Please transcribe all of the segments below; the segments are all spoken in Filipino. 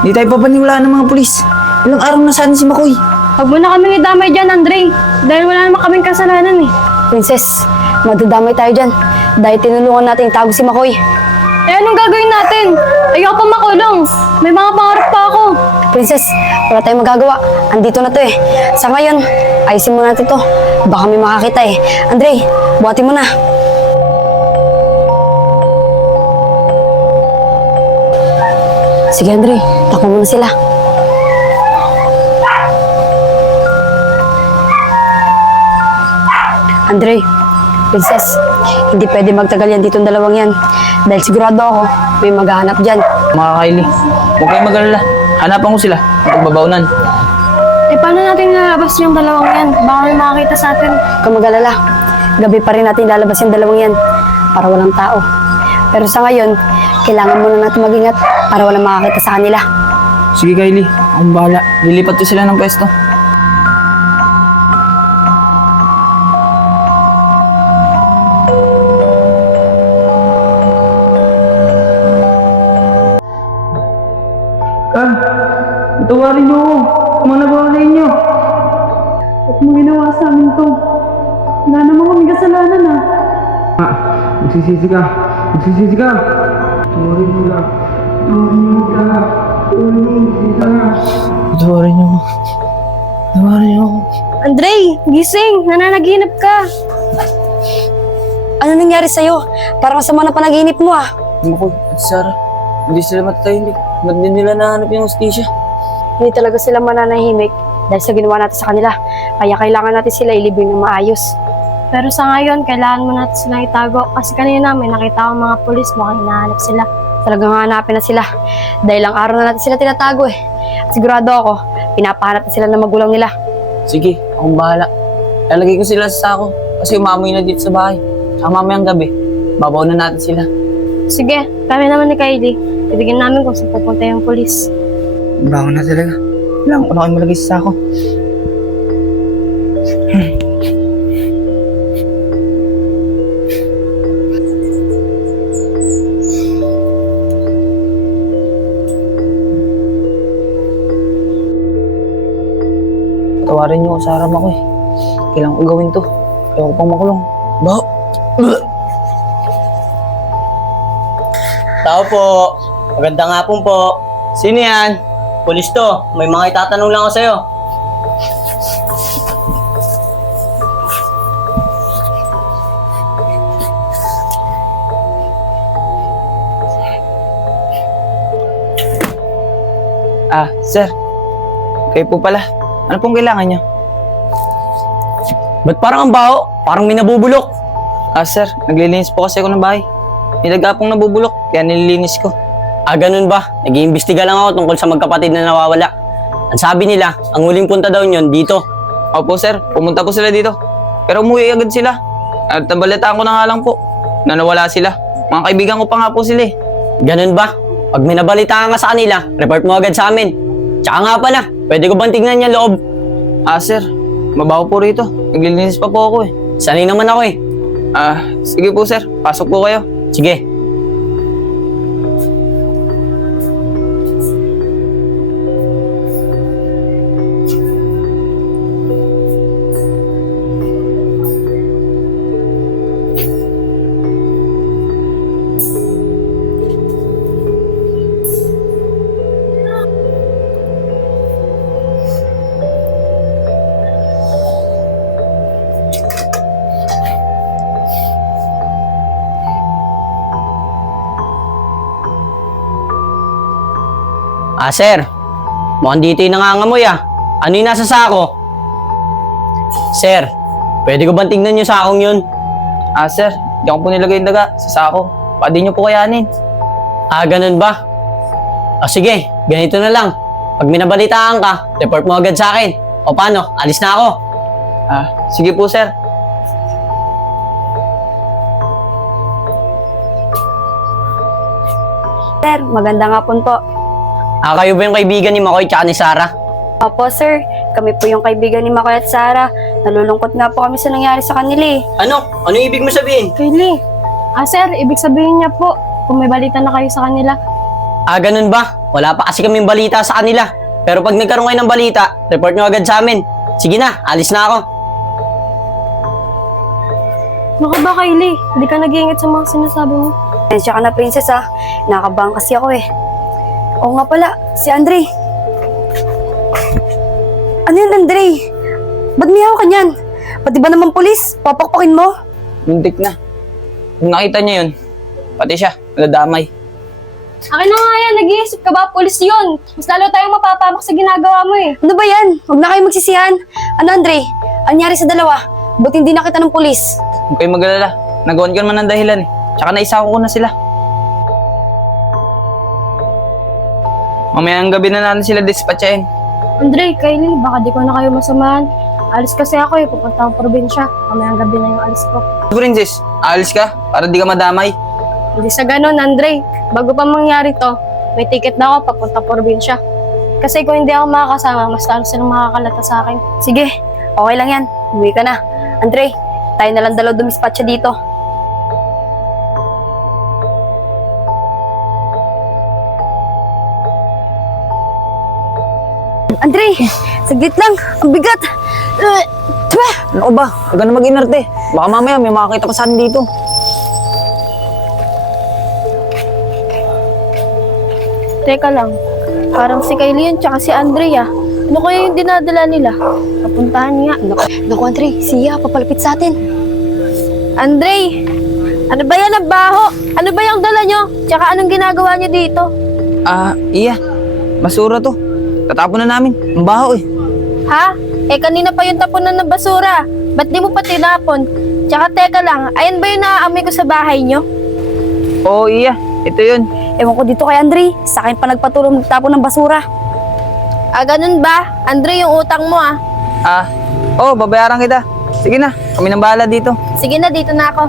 Hindi tayo papaniwalaan ng mga pulis. Ilang araw na sana si Makoy. Huwag mo na kaming idamay dyan, Andre. Dahil wala naman kaming kasalanan eh. Princess, madadamay tayo dyan. Dahil tinulungan natin itago si Makoy. Eh anong gagawin natin? Ayoko pa makulong. May mga pangarap pa ako. Princess, wala tayong magagawa. Andito na to eh. Sa ngayon, ayusin mo natin to. Baka may makakita eh. Andre, buhatin mo na. Sige Andre, takbo mo na sila. Andre, Princess, hindi pwede magtagal yan ditong dalawang yan. Dahil sigurado ako, may maghahanap dyan. Mga Kylie, huwag kayong mag-alala. Hanapan ko sila. Pagbabaunan. Eh paano natin nalabas yung dalawang yan? Baka may makakita sa atin. Huwag kang mag-alala. Gabi pa rin natin lalabas yung dalawang yan para walang tao. Pero sa ngayon, kailangan muna natin mag-ingat para walang makakita sa kanila. Sige Kylie, akong bahala. Lilipat ko sila ng pwesto. Tawarin niyo ako. Managawarin niyo. Ba't mo ginawa sa amin to? Wala naman kami kasalanan ah. Magsisisi ka. Magsisisi ka. Tawarin mo lang. Tawarin niyo ka. Tawarin mo. Magsisisi ka. Tawarin niyo. Tawarin niyo ako. Andre, gising! Nananaginip ka! Ano nangyari sa'yo? Parang sama na panaginip mo ah. Makoy at Sarah, hindi sila matatahimik. Ba't din nila nahanap yung hostisya? Hindi talaga sila mananahimik dahil sa ginawa natin sa kanila. Kaya kailangan natin sila ilibing ng maayos. Pero sa ngayon, kailangan mo natin sila itago kasi kanina may nakita akong mga pulis mukhang hinahanap sila. Talagang hanapin na sila. Dahil lang araw na natin sila tinatago eh. Sigurado ako, pinapahanap na sila ng magulang nila. Sige, akong bahala. Lalagay ko sila sa sako kasi umamoy na dito sa bahay. Tsaka mamayang gabi, babaw na natin sila. Sige, kami naman ni Kylie. Bibigyan namin kung saan pupunta yung pulis. Bago na talaga. Kailangan ko na kayo malagay sa sako. Tawarin niyo ako sa harap ako eh. Kailangan ko gawin to. Ayoko pang makulong. Baho! Tao po. Magandang hapon po. Sino yan? Pulis to. May mga itatanong lang ako sa'yo. Sir. Kayo po pala. Ano pong kailangan niyo? Ba't parang ang baho? Parang may nabubulok. Sir. Naglilinis po kasi ako ng bahay. May nagapong nabubulok, kaya nililinis ko. Ganun ba? Nag-iimbestiga lang ako tungkol sa magkapatid na nawawala. Ang sabi nila, ang huling punta daw niyon dito. Opo sir, pumunta po sila dito. Pero umuwi agad sila. At nabalitaan ko na nga lang po na nawala sila. Mga kaibigan ko pa nga po sila eh. Ganun ba? Pag may nabalitaan ka sa kanila, report mo agad sa amin. Tsaka nga pala, pwede ko bang tignan yung loob? Sir, mabaho po rito. Naglilinis pa po ako eh. Sanay naman ako eh. Sige po sir, pasok po kayo. Sige. Sir. Mukhang dito yung nangangamoy Ano yung nasa sako? Sir, pwede ko bang tingnan yung sakong yun? Sir, di ako po nilagay yung daga sa sako. Pwede niyo po kayanin. Ganun ba? Sige, ganito na lang. Pag minabalitaan ka, report mo agad sa akin. O paano, alis na ako. Sige po sir. Sir, magandang hapon po. Kayo ba yung kaibigan ni Makoy tsaka ni Sarah? Opo sir, kami po yung kaibigan ni Makoy at Sarah. Nalulungkot nga po kami sa nangyari sa kanila eh. Ano? Ano ibig mo sabihin? Kylie, sir, ibig sabihin niya po, kung may balita na kayo sa kanila. Ganun ba? Wala pa kasi kaming balita sa kanila. Pero pag nagkaroon kayo ng balita, report nyo agad sa amin. Sige na, alis na ako. Baka ba, Kylie? Hindi ka nag-iingat sa mga sinasabi mo. Tensya ka na, princess ha. Nakakabahan kasi ako eh. Oo nga pala, si Andre. Ano yan, Andre? Ba't miyaw ka niyan? Pati ba naman pulis? Papakpakin mo? Muntik na. Kung nakita niya yun, pati siya, nadamay. Akin na nga yan, nag-iisip ka ba? Pulis yun. Mas lalo tayong mapapamak sa ginagawa mo eh. Ano ba yan? Huwag na kayo magsisihan. Ano, Andre? Ano nangyari sa dalawa? Buti hindi nakita ng pulis. Huwag kayo mag-alala. Nagawan ko naman ng dahilan eh. Tsaka naisa ko na sila. Mamayang gabi na natin sila dispatchahin. Andre, Kylie, baka di ko na kayo masamahan. Alis kasi ako eh, pupunta akong probinsya. Mamayang gabi na yung alis ko. Princess, alis ka para di ka madamay. Hindi sa ganun, Andre. Bago pa mangyari to, may ticket na ako papunta probinsya. Kasi kung hindi ako makakasama, mas lalo silang makakalata sa akin. Sige, okay lang yan. Umuwi ka na. Andre, tayo na lang dalaw dumispatcha dito. Andre, saglit lang. Ang bigat. Ano ba? Huwag ka na mag-inarte. Baka mamaya may makakita pa sa atin dito. Teka lang, parang si Kylie yun tsaka si Andre ah. Ano kaya yung dinadala nila? Papuntahan nga. Naku, Andre, siya, papalapit sa atin. Andre! Ano ba yan ang baho? Ano ba yung dala nyo? Tsaka anong ginagawa nyo dito? Iya. Basura to. Tatapon na namin. Ang baho eh. Ha? Kanina pa yung tapunan ng basura. Ba't di mo pa tinapon? Tsaka teka lang, ayan ba yung naaamoy ko sa bahay nyo? Oo, iya. Ito yun. Ewan ko dito kay Andre, sa akin pa nagpatulong magtapon ng basura. Ganun ba? Andre, yung utang mo ah. Oo, babayaran kita. Sige na. Kami nang bahala dito. Sige na, dito na ako.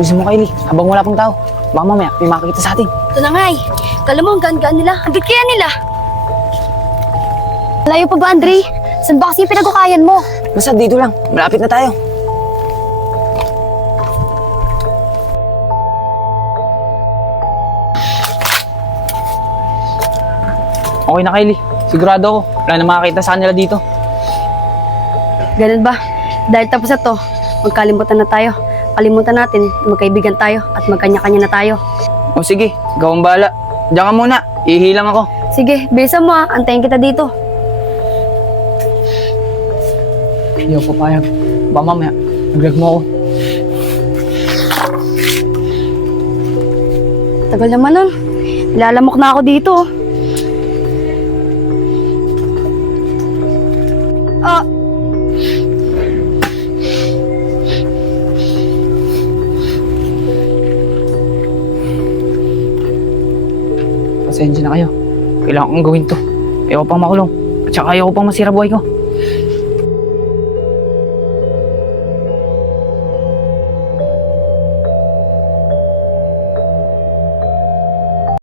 Gusto mo, Kylie. Habang wala pang tao. Baka mamaya may makakita sa atin. Ito na nga eh. Kala mo, ang gaan-gaan nila. Ang big kaya nila. Layo pa ba, Andre? Saan ba kasi yung pinagkukayan mo? Basta dito lang. Malapit na tayo. Okay na, Kylie. Sigurado ako. Wala na makakita sa kanila dito. Ganun ba? Dahil tapos na to, magkalimutan na tayo. Kalimutan natin na magkaibigan tayo at magkanya-kanya na tayo. O sige, gawang bala. Diyan ka muna. Ihilang ako. Sige, bilisan mo antayin kita dito. Hindi ako papayag. Baka mamaya, naglag mo ako. Tagal naman nun. Nilalamok na ako dito. Pasensya na kayo. Kailangan kong gawin to. Ayaw ko pang makulong. At saka ayaw ko pang masira buhay ko.